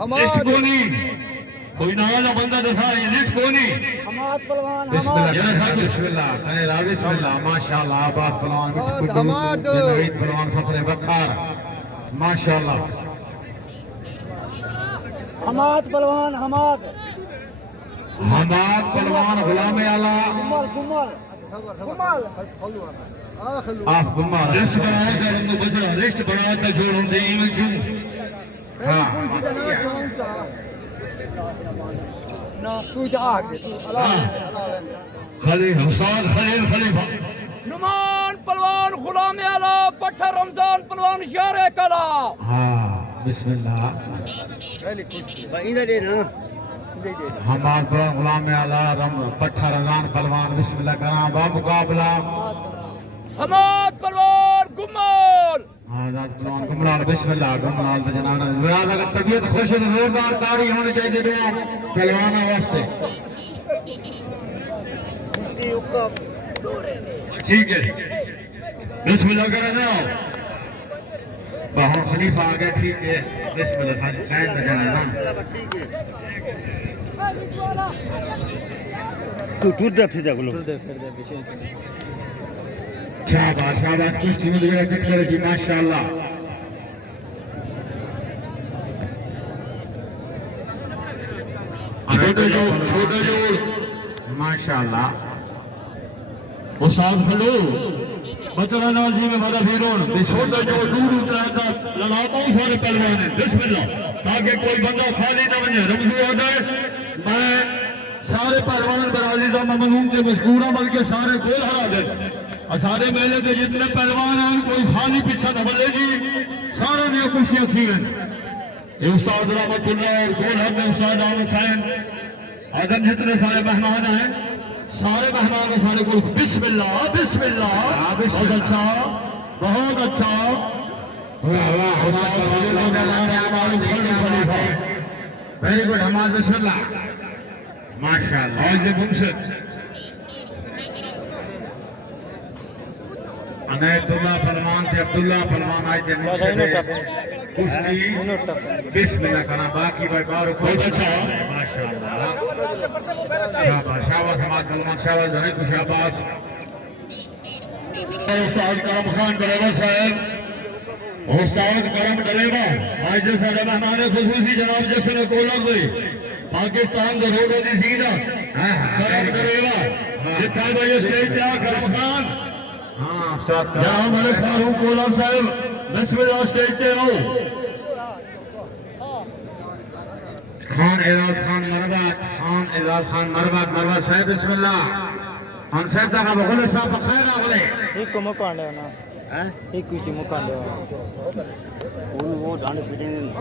list کونی کوئی نوالا بندہ دکھائے لسٹ کونی حماد پلوان بسم حماد اللہ بسم اللہ تنیرا بسم اللہ ماشاءاللہ عباس پلوان حماد جنوید پلوان فخر بکار ماشاءاللہ حماد پلوان حماد حماد پلوان غلام اعلی گمل آف گمار لسٹ بنایا تھا رنگو بچڑا لسٹ بنایا تھا جوڑوں دے ایمن کیوں ہاں خلیل حسان خلیل خلیفہ نمان پلوان غلام اعلی پٹھر رمضان پلوان شار کلا ہاں بسم اللہ حماد پلوان غلام اعلی پٹھا رمضان پلوان بسم اللہ کرام با مقابلہ حماد پلوان گمل آزاد پلوان گملال بسم اللہ گملال تو جنانا ویاد اگر طبیعت خوش ہے تو زوردار تاڑی ہونی چاہیے دعا پہلوانا واسطے ٹھیک ہے بسم اللہ کرا جاؤ بہن خلیفہ آگے ٹھیک ہے بسم اللہ ساتھ خیر تو جنانا شہباز شہباز کشتی میں دیگر اجت کرے گی ماشاءاللہ چھوٹے جوڑ ماشاءاللہ استاد خلو بچڑا نال جی میں بڑا بھیرون چھوٹے جوڑ دور اترا تھا لگا بہت سارے پہلوان ہیں بسم اللہ تاکہ کوئی بندہ خالی نہ بنے رمضو آ گئے میں سارے پہلوان برازی دا ممنون کے مشکورہ بلکہ سارے گول ہرا دے سارے میلے کے جتنے پہلوان ہیں کوئی خالی پیچھا نہ بلے جی سارے میں کشتیاں تھی ہیں یہ استاد رحمت اللہ اور گول حد استاد عام حسین آدم جتنے سارے مہمان ہیں سارے مہمان کے سارے گول بسم اللہ بہت اچھا بہت اچھا ویری گڈ حماد بسم اللہ ماشاءاللہ آج دے گمشت عنایت اللہ پلوان تھے عبداللہ پلوان آج دے نقشے میں کشتی بسم اللہ کرنا باقی بھائی بارو بہت اچھا ماشاءاللہ شاباش شاباش حماد پلوان شاباش دھنی کو شاباش استاد کرم خان ڈرائیور صاحب استاد کرم ڈرائیور آج جو سارے مہمان خصوصی جناب جس نے کولر دی پاکستان کا روڈ دی سیدھا کرم ڈرائیور جتھا بھائی اسٹیج دیا کرم خان ہاں استاد جہاں ملک فاروق کولر صاحب بسم اللہ اسٹیج دے ہو خان اعزاز خان مربات خان اعزاز خان مربات مربات صاحب بسم اللہ خان صاحب دا بغل صاحب خیر آگلے ایک کو مکان لے نا ایک کچھ مکان لے وہ ڈانڈ پیٹیں